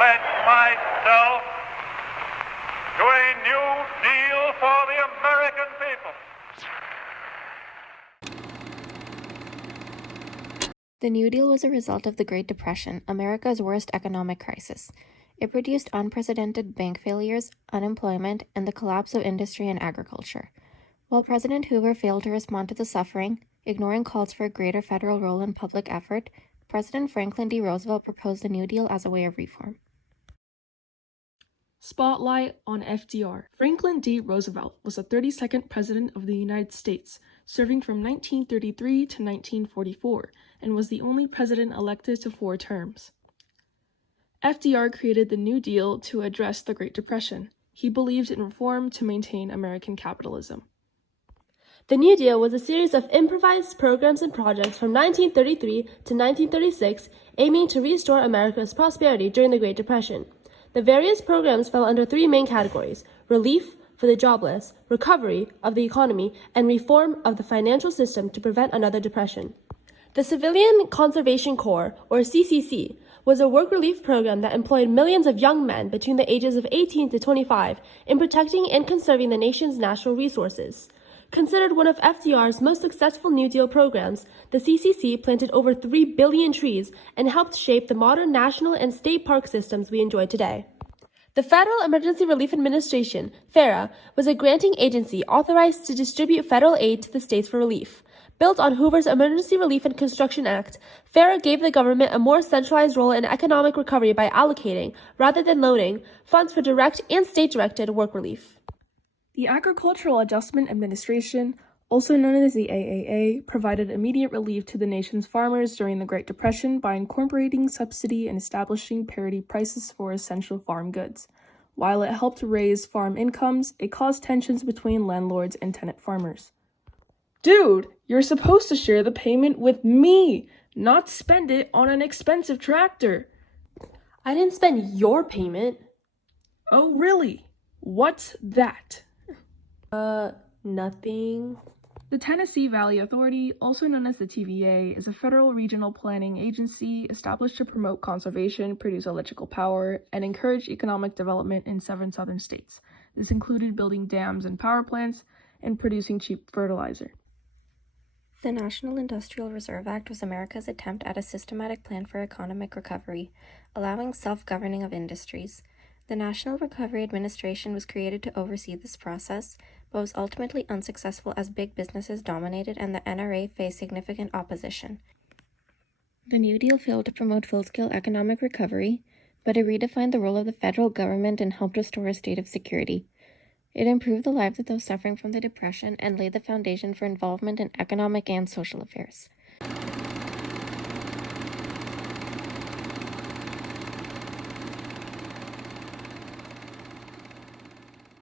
pledge myself to a new deal for the American people. The New Deal was a result of the Great Depression, America's worst economic crisis. It produced unprecedented bank failures, unemployment, and the collapse of industry and agriculture. While President Hoover failed to respond to the suffering, ignoring calls for a greater federal role in public effort, President Franklin D. Roosevelt proposed the New Deal as a way of reform. Spotlight on FDR. Franklin D. Roosevelt was the 32nd President of the United States, serving from 1933 to 1944, and was the only president elected to 4 terms. FDR created the New Deal to address the Great Depression. He believed in reform to maintain American capitalism. The New Deal was a series of improvised programs and projects from 1933 to 1936 aiming to restore America's prosperity during the Great Depression. The various programs fell under 3 main categories: relief for the jobless, recovery of the economy, and reform of the financial system to prevent another depression. The Civilian Conservation Corps, or CCC, was a work relief program that employed millions of young men between the ages of 18 to 25 in protecting and conserving the nation's natural resources. Considered one of FDR's most successful New Deal programs, the CCC planted over 3 billion trees and helped shape the modern national and state park systems we enjoy today. The Federal Emergency Relief Administration, FERA, was a granting agency authorized to distribute federal aid to the states for relief. Built on Hoover's Emergency Relief and Construction Act, FERA gave the government a more centralized role in economic recovery by allocating, rather than loaning, funds for direct and state-directed work relief. The Agricultural Adjustment Administration, also known as the AAA, provided immediate relief to the nation's farmers during the Great Depression by incorporating subsidy and establishing parity prices for essential farm goods. While it helped raise farm incomes, it caused tensions between landlords and tenant farmers. Dude, you're supposed to share the payment with me, not spend it on an expensive tractor. I didn't spend your payment. Oh, really? What's that? Nothing. The Tennessee Valley Authority, also known as the TVA, is a federal regional planning agency established to promote conservation, produce electrical power, and encourage economic development in 7 southern states. This included building dams and power plants and producing cheap fertilizer. The National Industrial Reserve Act was America's attempt at a systematic plan for economic recovery, allowing self-governing of industries. The National Recovery Administration was created to oversee this process, but was ultimately unsuccessful as big businesses dominated and the NRA faced significant opposition. The New Deal failed to promote full-scale economic recovery, but it redefined the role of the federal government and helped restore a state of security. It improved the lives of those suffering from the Depression and laid the foundation for involvement in economic and social affairs.